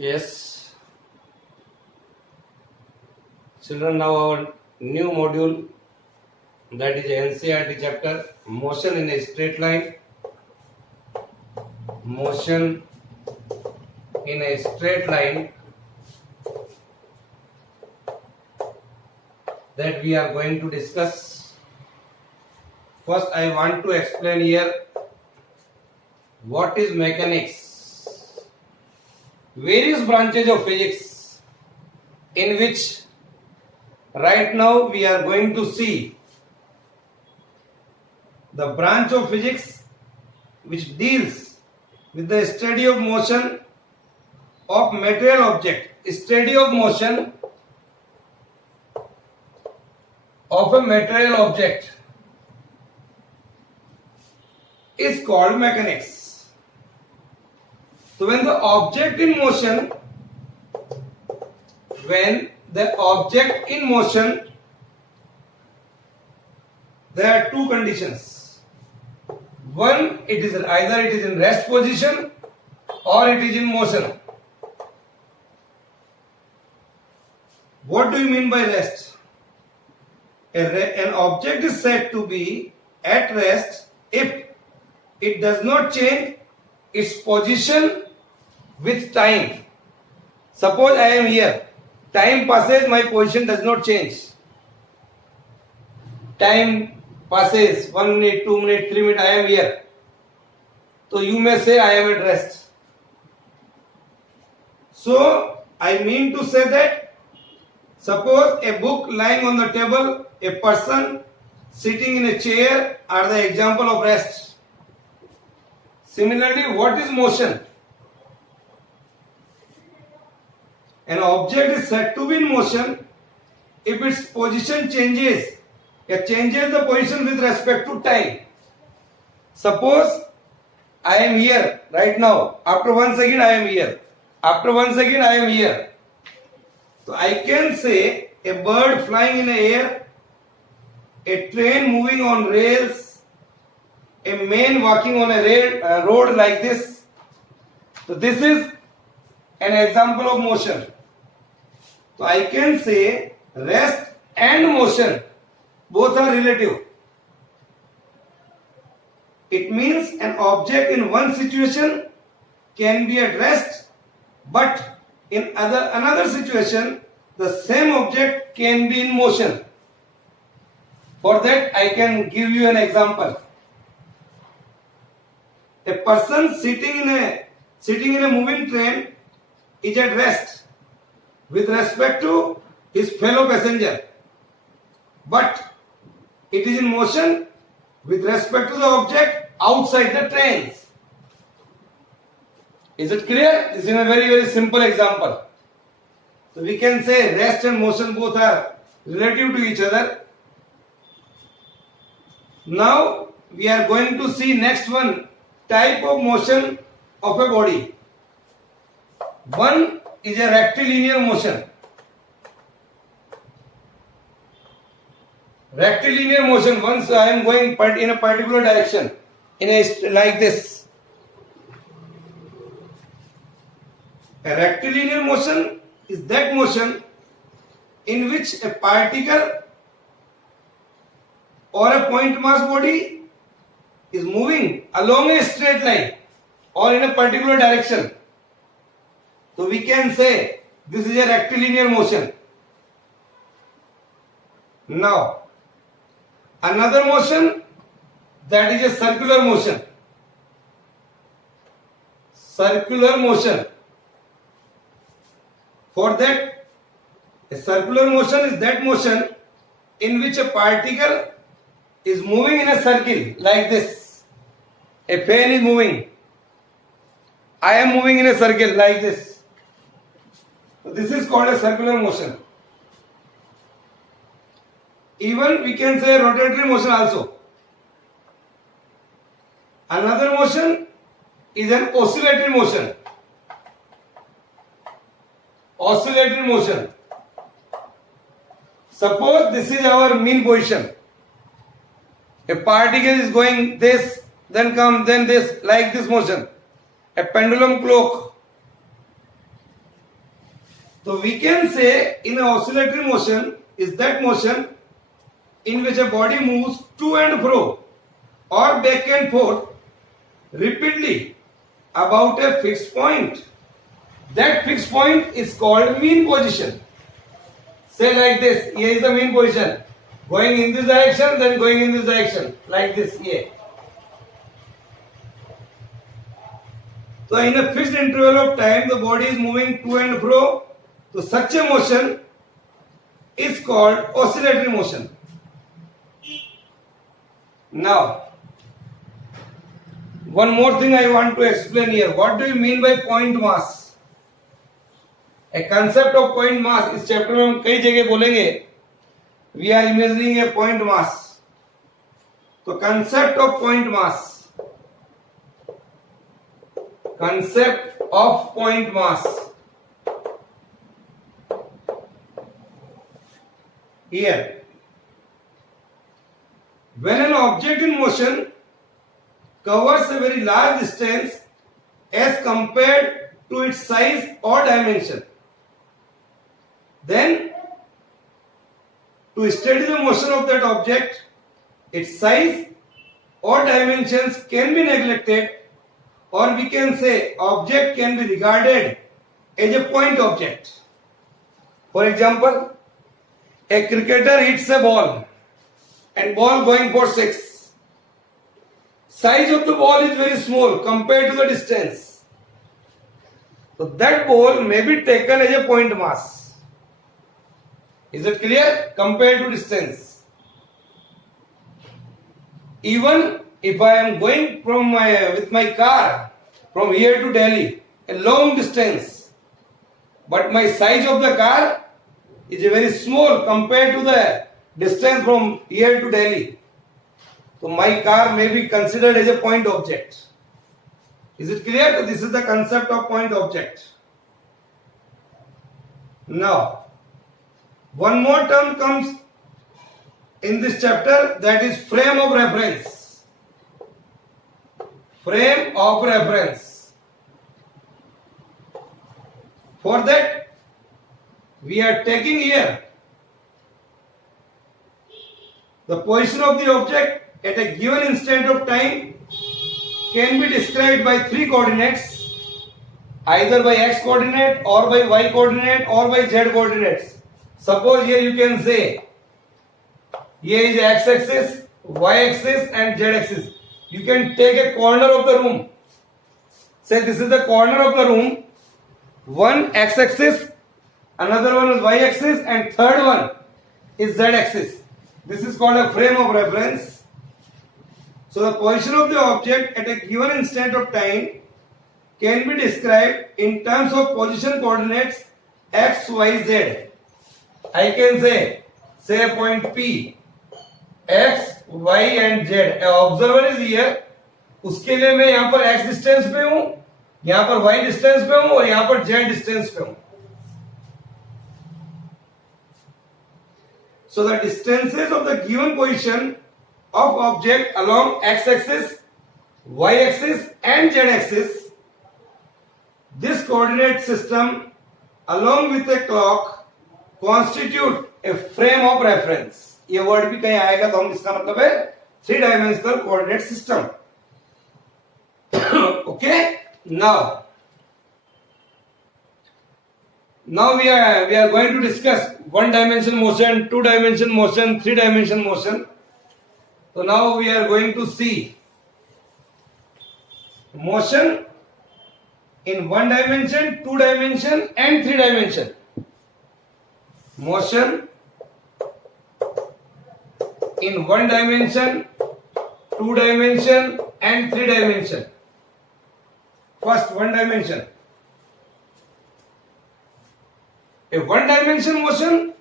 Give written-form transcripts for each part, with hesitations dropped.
Yes, children, now our new module, that is NCERT chapter, motion in a straight line. Motion in a straight line, that we are going to discuss. First, I want to explain here what is mechanics. Various branches of physics, in which right now we are going to see the branch of physics which deals with the study of motion of material object. Study of motion of a material object is called mechanics. So when the object in motion, there are two conditions. One, either it is in rest position or it is in motion. What do you mean by rest? An object is said to be at rest if it does not change its position with time. Suppose I am here. Time passes, my position does not change. Time passes, 1 minute, 2 minutes, 3 minutes, I am here. So you may say I am at rest. So I mean to say that suppose a book lying on the table, a person sitting in a chair are the example of rest. Similarly, what is motion? An object is said to be in motion if its position changes. It changes the position with respect to time. Suppose I am here right now. After 1 second I am here. After 1 second I am here. So I can say a bird flying in the air, a train moving on rails, a man walking on a road like this. So this is an example of motion. So I can say rest and motion both are relative. It means an object in one situation can be at rest, but in another situation the same object can be in motion. For that I can give you an example. A person sitting in a moving train is at rest with respect to his fellow passenger, but it is in motion with respect to the object outside the trains. Is it clear? This is a very, very simple example. So we can say rest and motion both are relative to each other. Now we are going to see next one type of motion of a body. One is a rectilinear motion. Rectilinear motion, once I am going in a particular direction, like this. A rectilinear motion is that motion in which a particle or a point mass body is moving along a straight line or in a particular direction. So we can say this is a rectilinear motion. Now, another motion, that is a circular motion. Circular motion. For that, a circular motion is that motion in which a particle is moving in a circle like this. A pen is moving. I am moving in a circle like this. So this is called a circular motion. Even we can say rotatory motion also. Another motion is an oscillatory motion. Oscillatory motion. Suppose this is our mean position. A particle is going this, then come, then this, like this motion. A pendulum clock. So we can say in an oscillatory motion is that motion in which a body moves to and fro or back and forth repeatedly about a fixed point. That fixed point is called mean position. Say like this, here is the mean position. Going in this direction, then going in this direction. Like this here. So in a fixed interval of time, the body is moving to and fro. So such a motion is called oscillatory motion. Now, one more thing I want to explain here. What do you mean by point mass? A concept of point mass इस chapter में हम कई जगह बोलेंगे. We are imagining a point mass. तो concept of point mass. Concept of point mass. Here, when an object in motion covers a very large distance as compared to its size or dimension, then to study the motion of that object, its size or dimensions can be neglected, or we can say object can be regarded as a point object. For example, a cricketer hits a ball and ball going for 6. Size of the ball is very small compared to the distance. So that ball may be taken as a point mass. Is it clear? Compared to distance. Even if I am going with my car from here to Delhi, a long distance, but my size of the car is very small compared to the distance from here to Delhi. So my car may be considered as a point object. Is it clear? So this is the concept of point object. Now, one more term comes in this chapter, that is frame of reference. Frame of reference. For that, we are taking here the position of the object at a given instant of time can be described by 3 coordinates, either by x coordinate or by y coordinate or by z coordinates. Suppose here you can say here is x axis, y axis and z axis. You can take a corner of the room. Say this is the corner of the room. One x axis, another one is y axis, and third one is z axis. This is called a frame of reference. So the position of the object at a given instant of time can be described in terms of position coordinates x, y, z. I can say a point P, x, y and z. An observer is here. उसके लिए मैं यहाँ पर x distance पे हूँ, यहाँ पर y distance पे हूँ और यहाँ पर z डिस्टेंस पे हूँ. So the distances of the given position of object along x-axis, y-axis and z-axis, this coordinate system along with a clock constitute a frame of reference. ये वर्ड भी कहीं आएगा तो हम इसका मतलब है 3-dimensional coordinate system. Okay, now we are going to discuss 1-dimension motion, 2-dimension motion, 3-dimension motion. So now we are going to see motion in 1 dimension, 2 dimension and 3 dimension. Motion in 1 dimension, 2 dimension and 3 dimension. First, 1 dimension. A 1-dimension motion,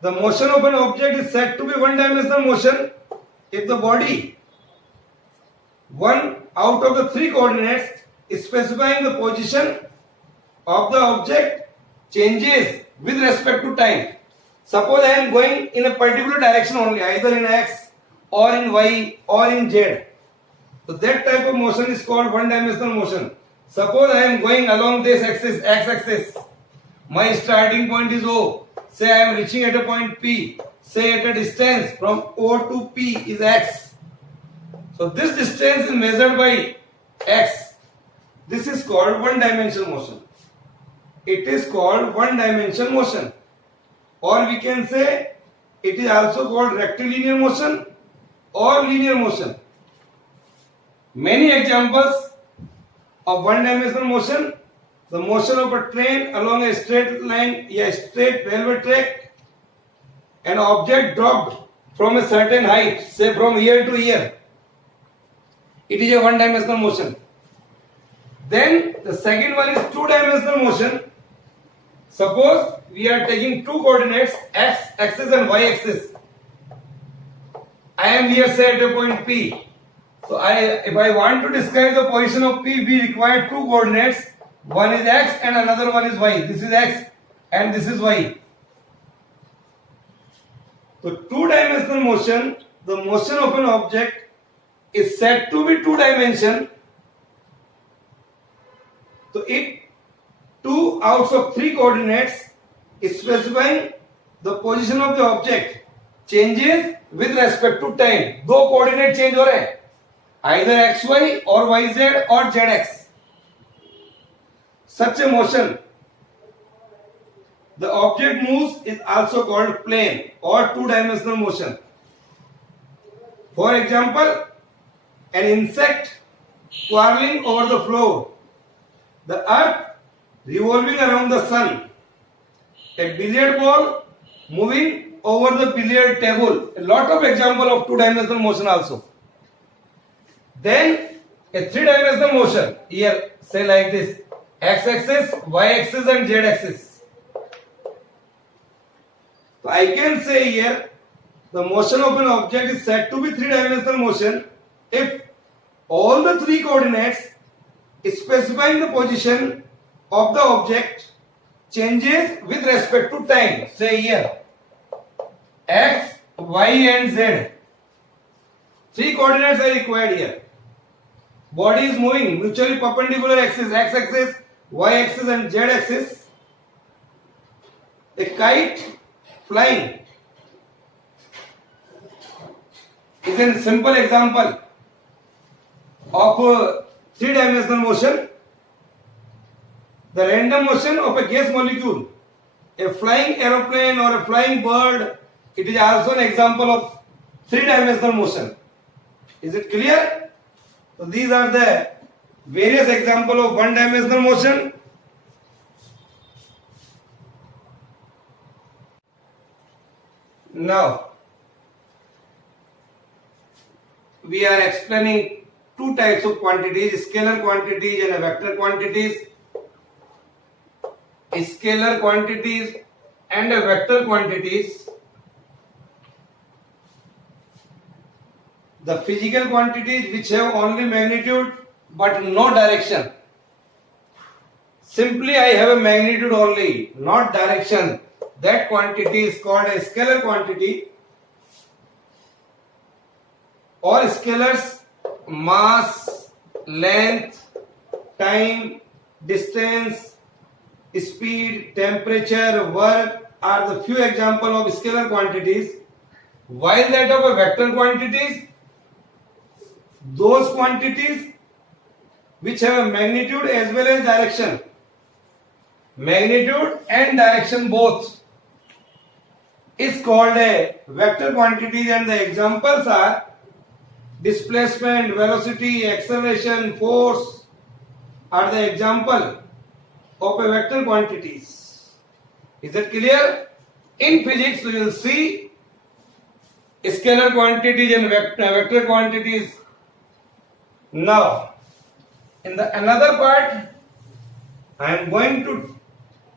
the motion of an object is said to be 1-dimensional motion if the body, one out of the 3 coordinates specifying the position of the object changes with respect to time. Suppose I am going in a particular direction only, either in x or in y or in z. So that type of motion is called 1-dimensional motion. Suppose I am going along this axis, x-axis, My starting point is O. Say I am reaching at a point P. Say at a distance from O to P is x. So this distance is measured by x. This is called one-dimensional motion. It is called one-dimensional motion. Or we can say it is also called rectilinear motion or linear motion. Many examples of one-dimensional motion: the motion of a train along a straight line, a straight railway track, an object dropped from a certain height, say from year to year. It is a one-dimensional motion. Then the second one is two-dimensional motion. Suppose we are taking two coordinates, x axis and y axis. I am here, say at a point P. So if I want to describe the position of P, we require two coordinates. One is x and another one is y. This is x and this is y. So two-dimensional motion, the motion of an object is said to be two-dimensional. So it two out of three coordinates is specifying the position of the object changes with respect to time. दो coordinate change हो रहे हैं, either xy or yz or zx. Such a motion, the object moves, is also called plane or two-dimensional motion. For example, an insect quarreling over the floor, the earth revolving around the sun, a billiard ball moving over the billiard table. A lot of example of two-dimensional motion also. Then a three-dimensional motion, here say like this: x-axis, y-axis and z-axis. So I can say here the motion of an object is said to be three-dimensional motion if all the three coordinates specifying the position of the object changes with respect to time. Say here x, y and z. Three coordinates are required here. Body is moving mutually perpendicular axis, x-axis, y-axis and z-axis. A kite flying is a simple example of three-dimensional motion. The random motion of a gas molecule, a flying aeroplane or a flying bird, it is also an example of three-dimensional motion. Is it clear? So these are the various examples of one-dimensional motion. Now we are explaining two types of quantities: scalar quantities and vector quantities. Scalar quantities and vector quantities, the physical quantities which have only magnitude but no direction. Simply I have a magnitude only, not direction. That quantity is called a scalar quantity. Or scalars: mass, length, time, distance, speed, temperature, work are the few examples of scalar quantities. While that of a vector quantities, those quantities which have a magnitude as well as direction, magnitude and direction both, is called a vector quantities, and the examples are displacement, velocity, acceleration, force are the example of a vector quantities. Is that clear? In physics you will see scalar quantities and vector quantities. Now in the another part I am going to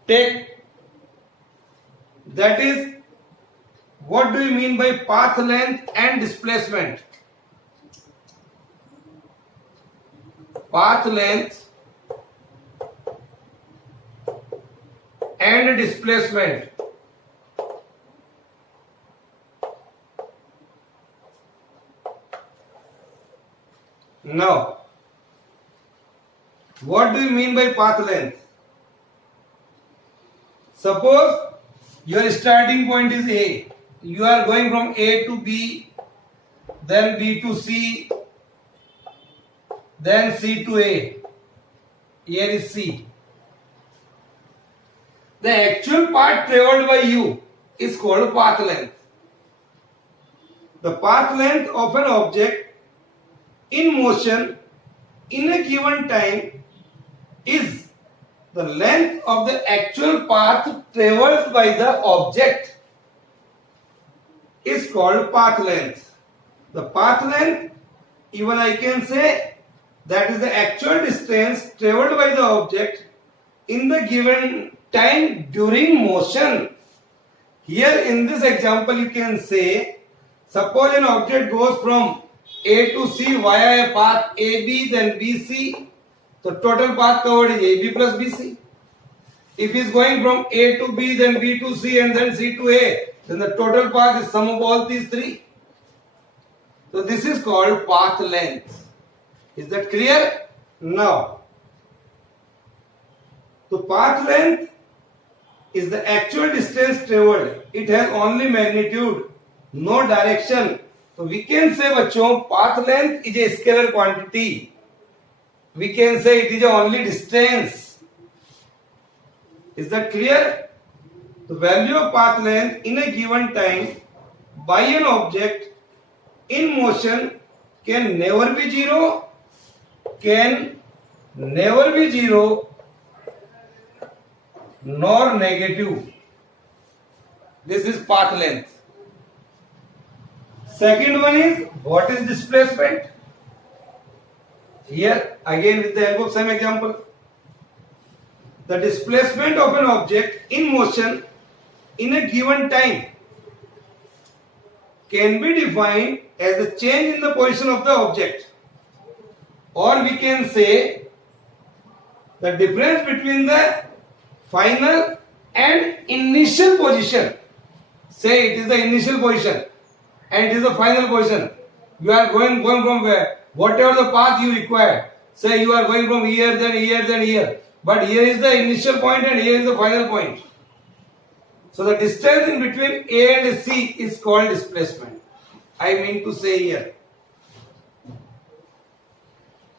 take, that is, what do you mean by path length and displacement? Path length and displacement. Now, what do you mean by path length? Suppose your starting point is A. You are going from A to B, then B to C, then C to A. Here is C. The actual path traveled by you is called path length. The path length of an object in motion in a given time is the length of the actual path traversed by the object is called path length. The path length, even I can say, that is the actual distance traveled by the object in the given time during motion. Here in this example you can say, suppose an object goes from A to C via a path AB then BC. The total path covered is AB plus BC. If he is going from A to B, then B to C, and then C to A, then the total path is sum of all these three. So this is called path length. Is that clear? Now, the path length is the actual distance traveled. It has only magnitude, no direction. So we can say, bachcho, path length is a scalar quantity. We can say it is only distance. Is that clear? The value of path length in a given time by an object in motion can never be zero, nor negative. This is path length. Second one is, what is displacement? Here again with the help of some example. The displacement of an object in motion in a given time can be defined as the change in the position of the object, or we can say the difference between the final and initial position. Say it is the initial position and it is the final position. You are going from where? Whatever the path you require. Say you are going from here, then here, then here. But here is the initial point and here is the final point. So the distance in between A and C is called displacement. I mean to say here.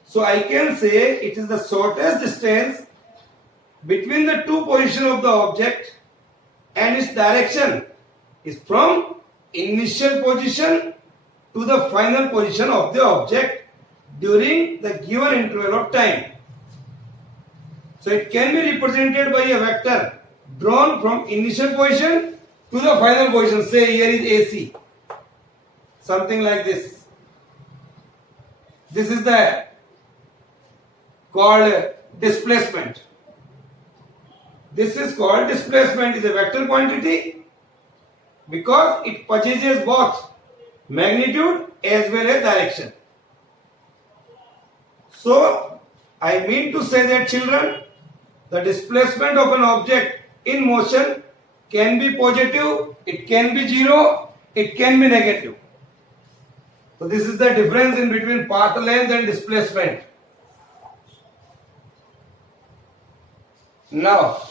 So I can say it is the shortest distance between the two positions of the object and its direction is from initial position to the final position of the object during the given interval of time. So it can be represented by a vector drawn from initial position to the final position. Say here is AC. Something like this. This is the called displacement. This is called displacement, is a vector quantity because it possesses both magnitude as well as direction. So I mean to say that, children, the displacement of an object in motion can be positive, it can be zero, it can be negative. So this is the difference in between path length and displacement. Now,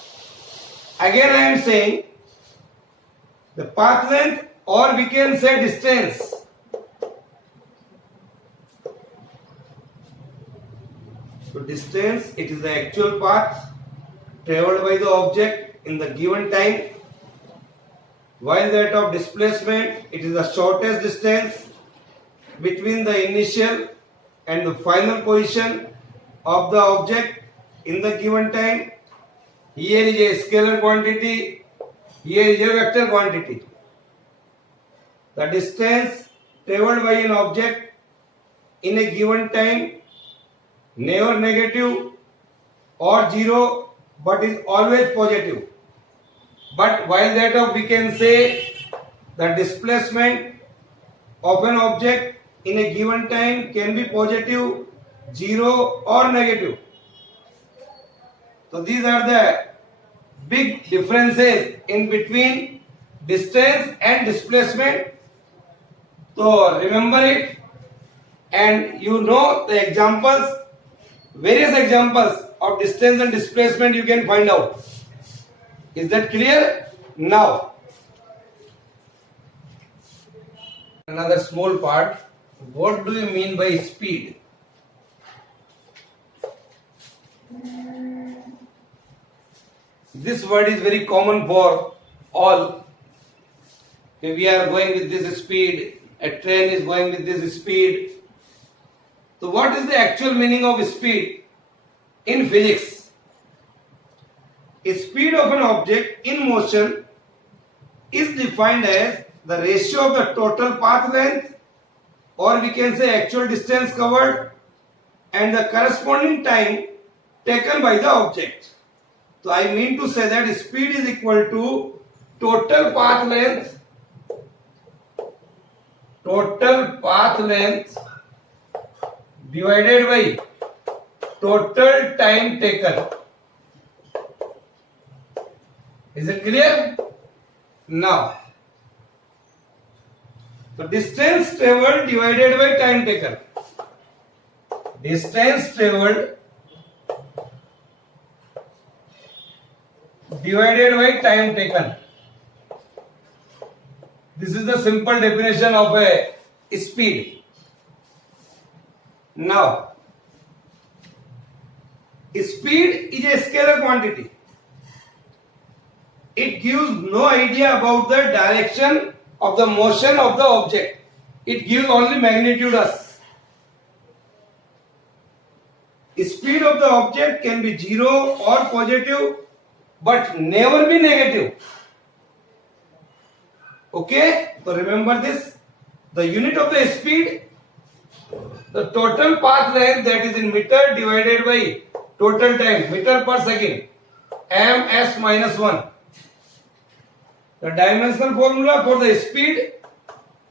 again I am saying the path length, or we can say distance. So distance, it is the actual path traveled by the object in the given time, while that of displacement, it is the shortest distance between the initial and the final position of the object in the given time. Here is a scalar quantity, here is a vector quantity. The distance traveled by an object in a given time, never negative or zero, but is always positive. But while that of, we can say, the displacement of an object in a given time can be positive, zero or negative. So these are the big differences in between distance and displacement. So remember it, and you know the examples, various examples of distance and displacement you can find out. Is that clear? Now, another small part. What do you mean by speed? This word is very common for all. If we are going with this speed, a train is going with this speed. So what is the actual meaning of speed in physics? Speed of an object in motion is defined as the ratio of the total path length, or we can say actual distance covered, and the corresponding time taken by the object. So I mean to say that speed is equal to total path length divided by total time taken. Is it clear? Now, so distance traveled divided by time taken. Distance traveled divided by time taken. This is the simple definition of a speed. Now, speed is a scalar quantity. It gives no idea about the direction of the motion of the object. It gives only magnitude us. Speed of the object can be 0 or positive, but never be negative. Okay, so remember this. The unit of the speed, the total path length, that is in meter divided by total time, meter per second, ms minus 1. The dimensional formula for the speed,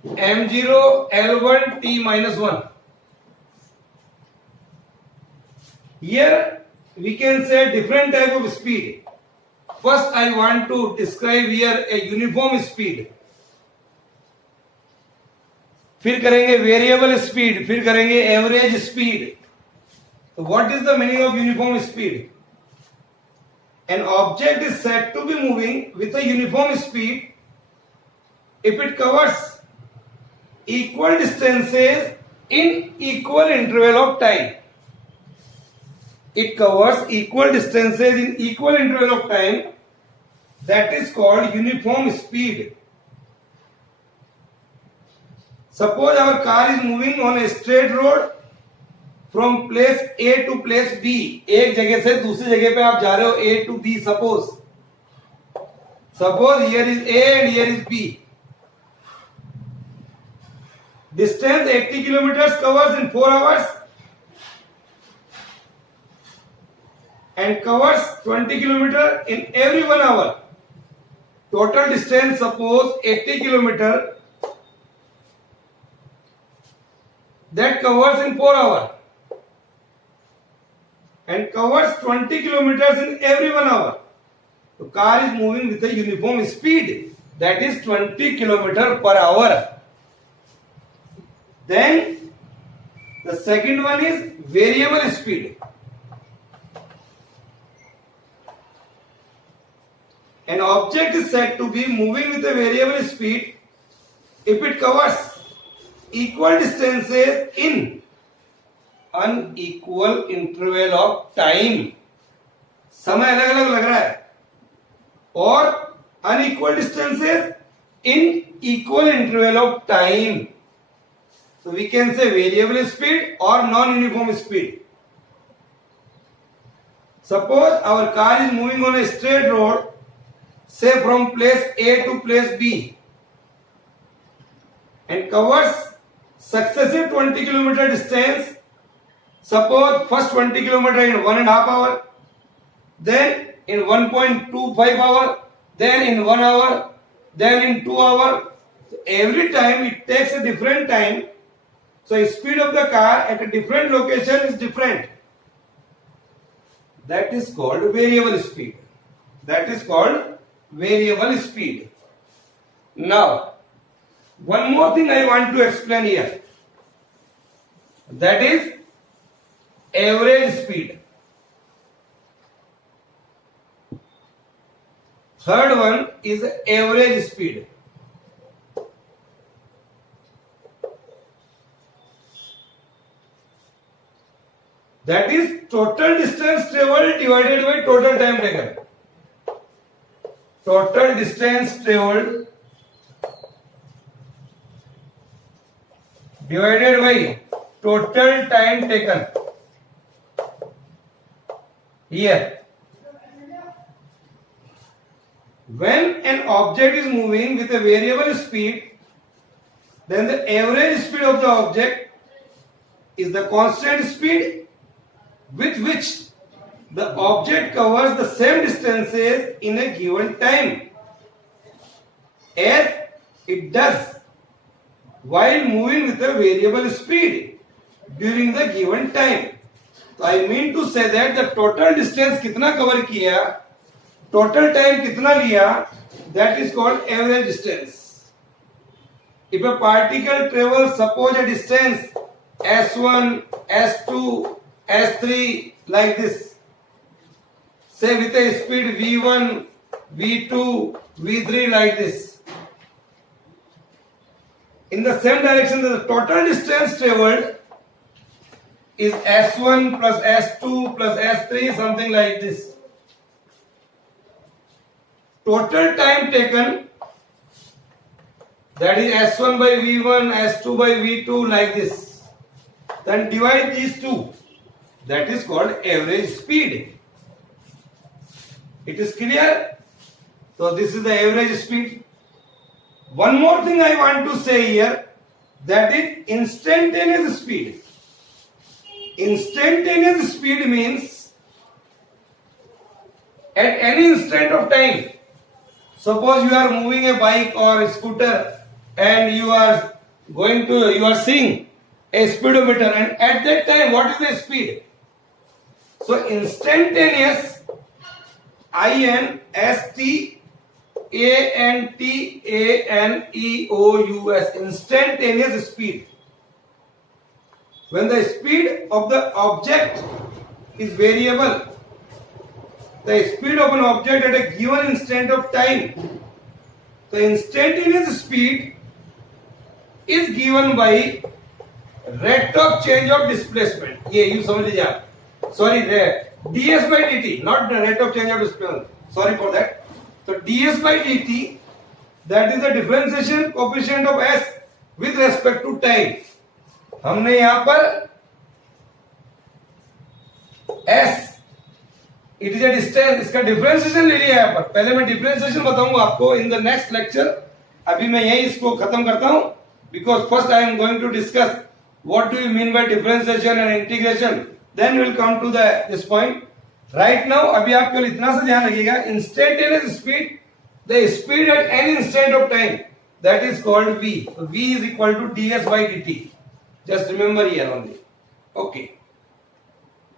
m0 L1 t minus 1. Here we can say different type of speed. First I want to describe here a uniform speed. फिर करेंगे variable speed, फिर करेंगे average speed. So what is the meaning of uniform speed? An object is said to be moving with a uniform speed if it covers equal distances in equal interval of time. It covers equal distances in equal interval of time. That is called uniform speed. Suppose our car is moving on a straight road from place A to place B. एक जगह से दूसरी जगह पे आप जा रहे हो A to B. Suppose here is A and here is B. Distance 80 kilometers covers in 4 hours and covers 20 kilometers in every 1 hour. Total distance, suppose 80 kilometers, that covers in 4 hours and covers 20 kilometers in every 1 hour. The car is moving with a uniform speed, that is 20 kilometers per hour. Then the second one is variable speed. An object is said to be moving with a variable speed if it covers equal distances in unequal interval of time. समय अलग अलग लग रहा है और unequal distances in equal interval of time. So we can say variable speed or non-uniform speed. Suppose our car is moving on a straight road, say from place A to place B, and covers successive 20 kilometer distance. Suppose first 20 kilometer in 1.5 hour, then in 1.25 hour, then in 1 hour, then in 2 hours. So every time it takes a different time. So speed of the car at a different location is different. That is called variable speed. That is called variable speed. Now, one more thing I want to explain here. That is average speed. Third one is average speed. That is total distance traveled divided by total time taken. Total distance traveled divided by total time taken. Here, when an object is moving with a variable speed, then the average speed of the object is the constant speed with which the object covers the same distances in a given time, as it does while moving with a variable speed during the given time. So I mean to say that the total distance कितना cover किया, total time कितना लिया, that is called average distance. If a particle travels, suppose a distance s1, s2, s3 like this, say with a speed v1, v2, v3 like this. In the same direction, the total distance traveled is s1 plus s2 plus s3, something like this. Total time taken, that is s1 by v1, s2 by v2 like this. Then divide these two. That is called average speed. It is clear? So this is the average speed. One more thing I want to say here, that is instantaneous speed. Instantaneous speed means at any instant of time. Suppose you are moving a bike or a scooter and you are seeing a speedometer, and at that time what is the speed? So instantaneous, instantaneous, instantaneous speed. When the speed of the object is variable, the speed of an object at a given instant of time, the instantaneous speed is given by rate of change of displacement. ये you समझ लीजिए आप. Sorry, ds by dt, not the rate of change of displacement. Sorry for that. So ds by dt, that is the differentiation coefficient of s with respect to time. हमने यहाँ पर s, it is a distance, इसका differentiation ले लिया यहाँ पर. पहले मैं डिफरेंशिएशन बताऊंगा आपको इन द नेक्स्ट लेक्चर. अभी मैं यही इसको खत्म करता हूं, because first I am going to discuss what do you mean by differentiation and integration. Then we will come to this point. Right now, अभी आप केवल इतना सा ध्यान रखिएगा, instantaneous speed, the speed at any instant of time, that is called v. So v is equal to ds by dt. Just remember here only. Okay.